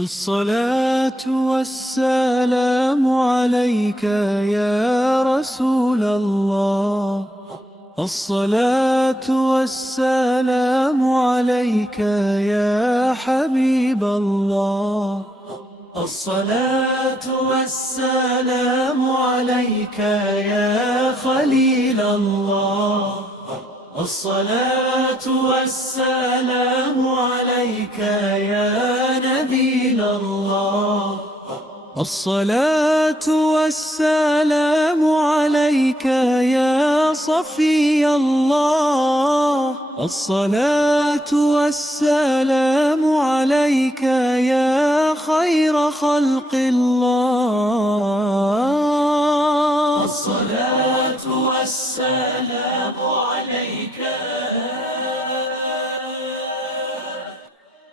الصلاة والسلام عليك يا رسول الله. الصلاة والسلام عليك يا حبيب الله. الصلاة والسلام عليك يا خليل الله. الصلاة والسلام عليك يا نبيل الله. الصلاة والسلام عليك يا صفي الله. الصلاة والسلام عليك يا خير خلق الله. الصلاة والسلام عليك.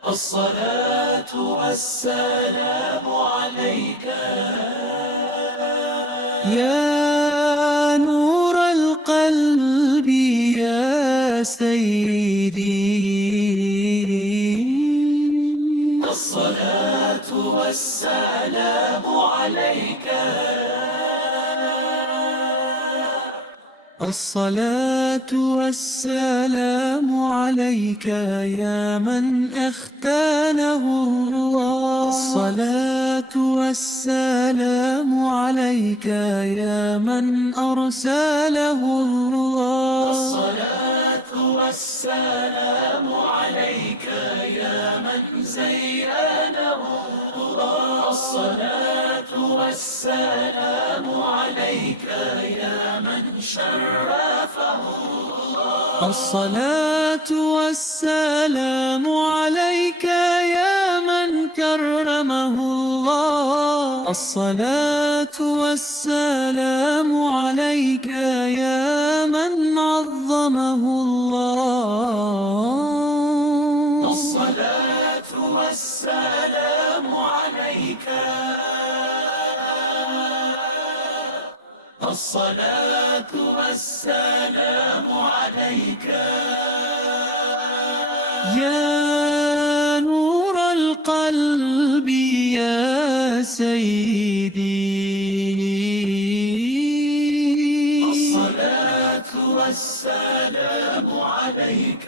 الصلاة والسلام عليك يا نور القلب يا سيدي. الصلاة والسلام عليك. الصلاة والسلام عليك يا من اختانه الله. الصلاة والسلام عليك يا من أرسله الله. الصلاة والسلام عليك يا من زينه الله. الصلاة والسلام عليك يا من شرفه الله. الصلاة والسلام عليك يا من كرمه الله. الصلاة والسلام عليك يا من عظمه الله. الصلاة والسلام عليك. الصلاة والسلام عليك يا نور القلب يا سيدي. الصلاة والسلام عليك.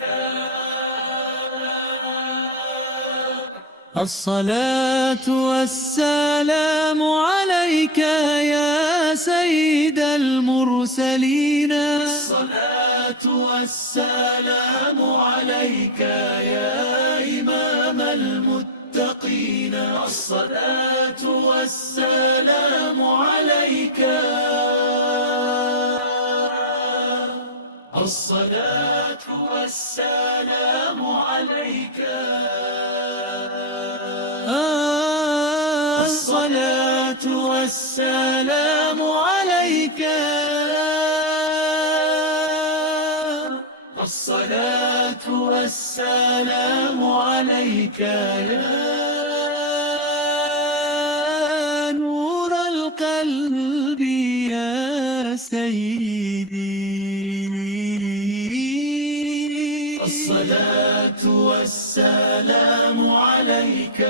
الصلاة والسلام عليك يا سيد المرسلين. الصلاة والسلام عليك يا إمام المتقين. الصلاة والسلام عليك. الصلاة والسلام عليك. الصلاة والسلام عليك. الصلاة والسلام عليك يا نور القلب يا سيدي. الصلاة والسلام عليك.